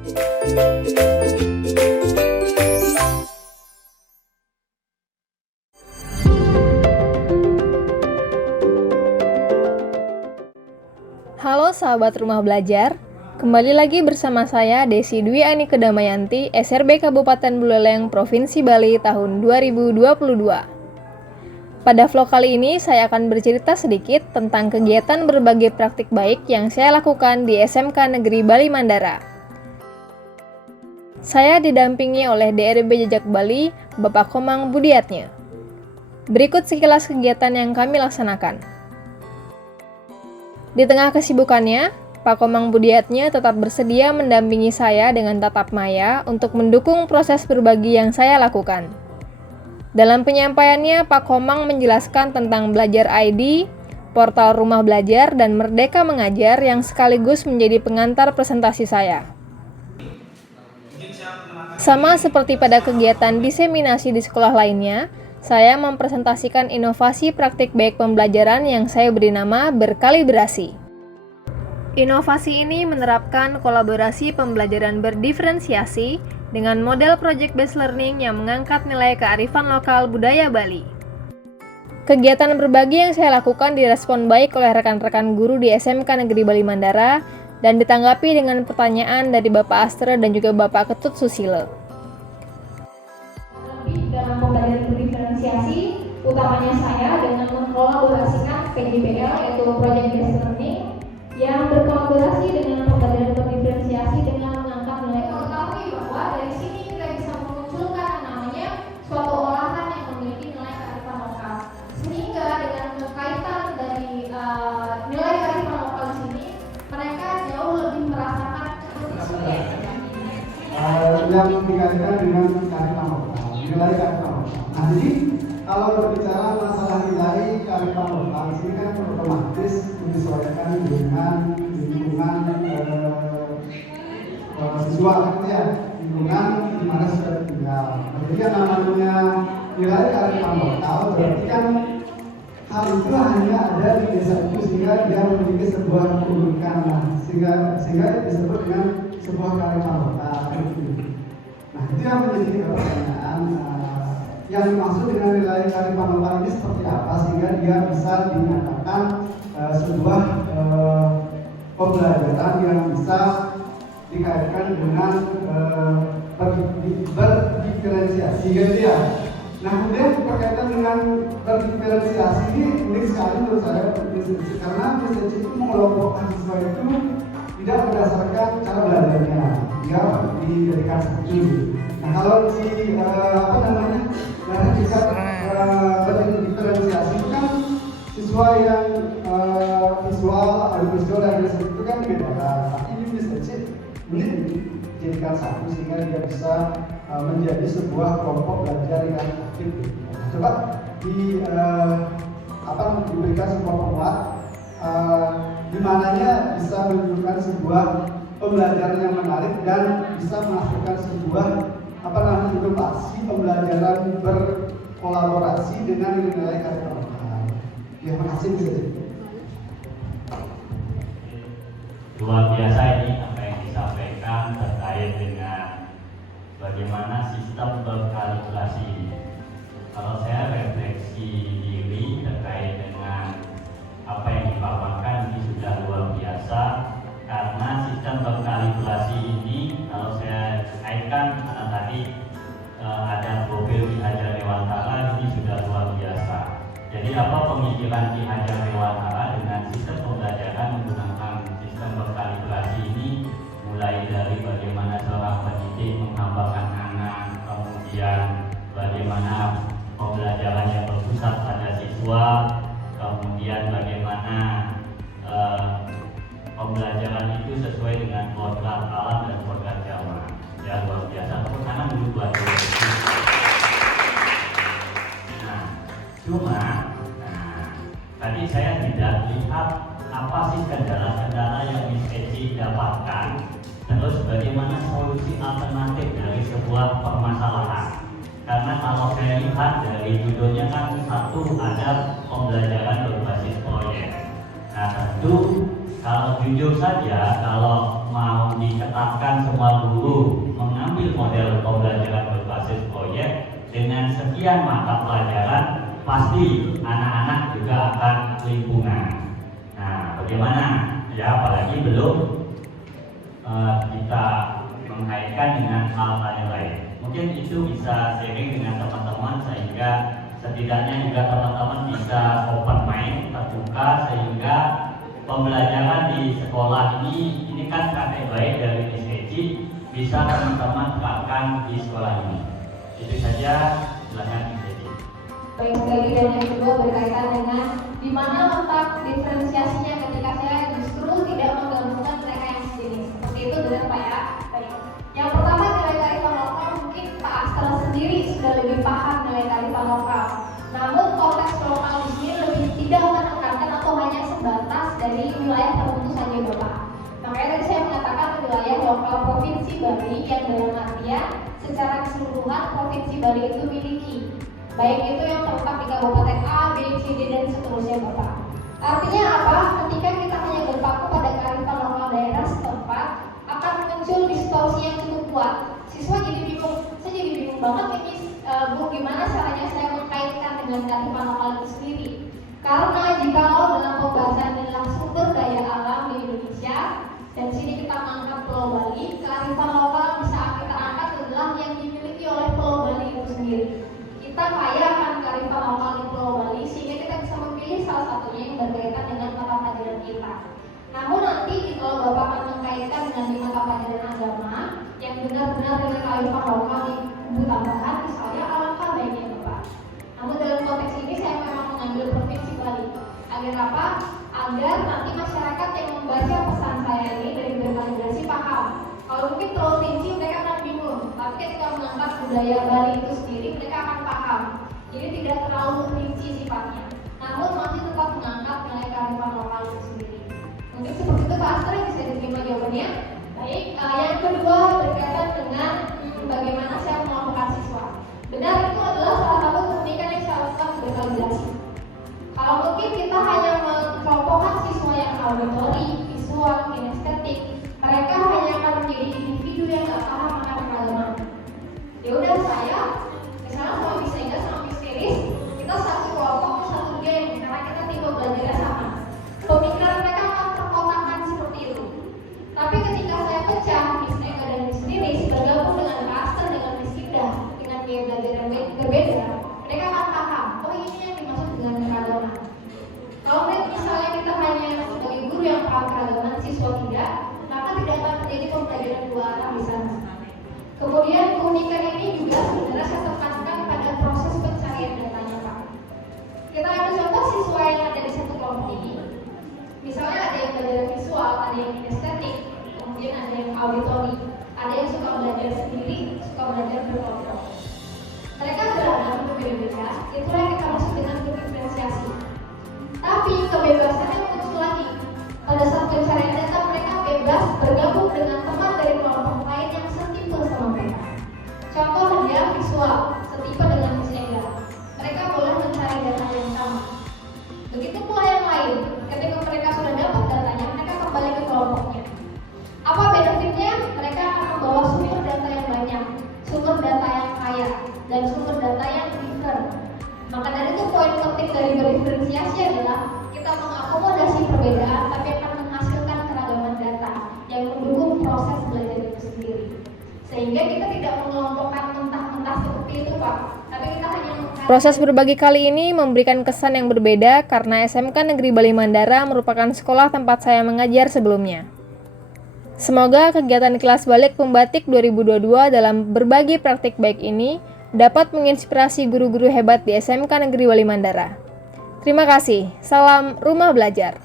Halo sahabat Rumah Belajar, kembali lagi bersama saya Desi Dwi Ani Kedamayanti, SRB Kabupaten Buleleng, Provinsi Bali tahun 2022. Pada vlog kali ini saya akan bercerita sedikit tentang kegiatan berbagai praktik baik yang saya lakukan di SMK Negeri Bali Mandara. Saya didampingi oleh DRB Jajak Bali, Bapak Komang Budiatnya. Berikut sekilas kegiatan yang kami laksanakan. Di tengah kesibukannya, Pak Komang Budiatnya tetap bersedia mendampingi saya dengan tatap maya untuk mendukung proses berbagi yang saya lakukan. Dalam penyampaiannya, Pak Komang menjelaskan tentang Belajar ID, portal Rumah Belajar, dan Merdeka Mengajar yang sekaligus menjadi pengantar presentasi saya. Sama seperti pada kegiatan diseminasi di sekolah lainnya, saya mempresentasikan inovasi praktik baik pembelajaran yang saya beri nama berkalibrasi. Inovasi ini menerapkan kolaborasi pembelajaran berdiferensiasi dengan model project-based learning yang mengangkat nilai kearifan lokal budaya Bali. Kegiatan berbagi yang saya lakukan direspon baik oleh rekan-rekan guru di SMK Negeri Bali Mandara dan ditanggapi dengan pertanyaan dari Bapak Astra dan juga Bapak Ketut Susilo. Dalam pembelajaran berdiferensiasi, utamanya saya dengan mengkolaborasikan PJBL yaitu Project Based Learning yang berkolaborasi dengan pembelajaran berdiferensiasi dengan mengangkat nilai. Mengetahui bahwa dari sini kita bisa memunculkan namanya suatu olahan yang memiliki nilai kearifan lokal. Sehingga dengan kaitan dari nilai kearifan lokal di sini, mereka jauh lebih merasakan yang dikaitkan dengan kearifan lokal. Nilai kearifan lokal. Nah, jadi kalau berbicara masalah nilai kearifan lokal, ini kan otomatis menyesuaikan dengan lingkungan siswa, ya, lingkungan di mana sudah tinggal. Jadi kan namanya nilai kearifan lokal berarti kan hal itu hanya ada di desa itu sehingga dia memiliki sebuah keunikan, sehingga disebut dengan sebuah kearifan lokal. Nah, itu yang menjadi pertanyaan. Yang dimaksud dengan nilai kearifan lokal ini seperti apa sehingga dia bisa dinyatakan sebuah pembelajaran yang bisa dikaitkan dengan berdiferensiasi, gitu ya. Nah, kemudian berkaitan dengan berdiferensiasi ini unik sekali menurut saya, karena BCC itu mengelompokkan siswa itu tidak berdasarkan cara belajarnya, dia dijadikan satu. Nah, kalau di jika berdiferensiasi itu kan siswa yang visual, audiovisual dan visual itu kan beda. Tapi ini bisa dijadikan satu sehingga dia bisa menjadi sebuah kelompok belajar yang aktif. Nah, coba diberikan sebuah penguat di mananya bisa menunjukkan sebuah pembelajaran yang menarik dan bisa menghasilkan sebuah inovasi pembelajaran berkolaborasi dengan nilai kearifan lokal. Ya, makasih bisa. Luar biasa ini apa yang disampaikan terkait dengan bagaimana sistem berkalibrasi ini. Kalau saya refleksi diri terkait dengan apa yang dipaparkan ini sudah luar biasa, karena sistem berkalibrasi ini kalau saya kaitkan karena tadi ada profil Ki Hajar Dewantara, ini sudah luar biasa. Jadi apa pemikiran Ki Hajar Dewantara dengan sistem pembelajaran menggunakan sistem berkalibrasi ini, mulai dari bagaimana seorang pendidik menghambakan anak, kemudian bagaimana pembelajaran yang berpusat pada siswa, kemudian bagaimana pembelajaran itu sesuai dengan kodrat alam dan kodrat jamaah. Ya, luar biasa. Tepuk tangan dulu buat tadi saya tidak lihat apa sih kendala-kendala yang BCC dapatkan, terus bagaimana solusi alternatif dari sebuah permasalahan. Karena kalau saya lihat dari judulnya kan satu ada pembelajaran berbasis proyek. Nah, tentu kalau jujur saja, kalau mau diketatkan semua guru guru mengambil model pembelajaran berbasis proyek dengan sekian mata pelajaran, pasti anak-anak juga akan lingkungan. Nah, bagaimana? Ya, apalagi belum kita mengaitkan dengan hal-hal lain. Mungkin itu bisa sharing dengan teman-teman sehingga setidaknya juga teman-teman bisa open mind, terbuka, sehingga pembelajaran di sekolah ini kan praktek baik dari SKJ bisa teman-teman terapkan di sekolah ini. Itu saja, silakan SKJ. Baik sekali, dan yang kedua berkaitan dengan di mana letak diferensiasinya ketika saya justru tidak menggabungkan mereka yang sejenis. Seperti itu benar Pak ya? Baik. Yang pertama, nilai kearifan lokal, mungkin Pak Astra sendiri sudah lebih paham nilai kearifan lokal. Namun konteks lokal di sini lebih tidak menekankan atau hanya sebatas dari wilayah tertentu saja Bapak. Makanya tadi saya mengatakan wilayah lokal Provinsi Bali yang dalam artian secara keseluruhan Provinsi Bali itu miliki. Baik itu yang terletak di Kabupaten A, B, C, D, dan seterusnya Bapak. Artinya apa? Ketika kita hanya berpaku pada kearifan lokal daerah setempat, akan muncul distorsi yang cukup kuat. Siswa jadi bingung, saya jadi bingung banget ini Bu, gimana caranya saya mengkaitkan dengan kearifan lokal itu sendiri. Karena jikalau dalam pembahasan adalah sumber daya alam di Indonesia, dan sini kita mengangkat Pulau Bali, kearifan lokal bisa kita angkat adalah yang dimiliki oleh Pulau Bali itu sendiri. Kita kaya akan kearifan lokal di Pulau Bali, sehingga kita bisa memilih salah satunya yang berkaitan dengan mata pelajaran kita. Namun nanti kalau Bapak akan mengkaitkan dengan mata pelajaran agama yang benar-benar dengan kearifan lokal di buku tambahan, misalnya alangkah baiknya Bapak. Namun dalam konteks ini saya memang mengambil Provinsi Bali. Agar apa? Agar nanti masyarakat yang membaca pesan saya ini dari berkalibrasi paham. Kalau mungkin terlalu rinci mereka akan bingung. Tapi ketika mengangkat budaya Bali itu sendiri mereka akan paham. Jadi tidak terlalu rinci sifatnya. Namun masih tetap mengangkat nilai kearifan lokal itu sendiri. Mungkin seperti itu Pak Astra, bisa diterima jawabannya. Baik, yang kedua berkaitan dengan bagaimana saya melakukan siswa. Benar, itu adalah salah satu keunikan yang saya lakukan berkalibrasi. Kalau mungkin kita hanya mengelompokkan siswa yang auditori, visual, kinestetik, mereka hanya akan menjadi individu yang gak paham akan keragaman. Ya udah, saya misalnya sama bisa Inggris sama bisa Iris, kita satu kelompok satu game karena kita tipe belajarnya sama. Pemikiran mereka akan terkotakkan seperti itu. Tapi ketika saya pecah Miss Eka dan Miss Iris bergabung dengan Master dengan Miss Indah dengan gaya belajar yang berbeda, mereka akan paham. Oh, ini yang dimaksud dengan keragaman. Kalau misalnya kita hanya sebagai guru yang paham keragaman, siswa tidak, maka tidak akan terjadi pembelajaran dua arah di sana. Kemudian keunikan ini juga sebenarnya saya tekankan pada proses pencarian datanya Pak. Kita ambil contoh siswa yang ada di satu kelompok ini. Misalnya ada yang belajar visual, ada yang kinestetik, kemudian ada yang auditori, ada yang suka belajar sendiri, suka belajar berkelompok. Mereka beragam berbeda-beda, itulah yang kita maksud dengan diferensiasi. Tapi kebebasannya muncul lagi. Pada saat pencarian data mereka bebas bergabung dengan teman dari kelompok lain yang setipe sama mereka. Contoh dia visual, setipe dengan Miss Ega. Mereka boleh mencari data yang sama. Begitu pula yang lain, ketika mereka sudah dapat datanya, mereka kembali ke kelompoknya. Apa benefitnya? Mereka akan membawa sumber data yang banyak, sumber data yang kaya, dan sumber data yang different. Maka dari itu poin penting dari berdiferensiasi adalah kita mengakomodasi perbedaan, tapi akan menghasilkan keragaman data yang mendukung proses belajar itu sendiri. Sehingga kita tidak mengelompokkan mentah-mentah seperti itu Pak, tapi kita hanya Proses berbagi kali ini memberikan kesan yang berbeda karena SMK Negeri Bali Mandara merupakan sekolah tempat saya mengajar sebelumnya. Semoga kegiatan kelas balik pembatik 2022 dalam berbagi praktik baik ini dapat menginspirasi guru-guru hebat di SMK Negeri Bali Mandara. Terima kasih. Salam Rumah Belajar.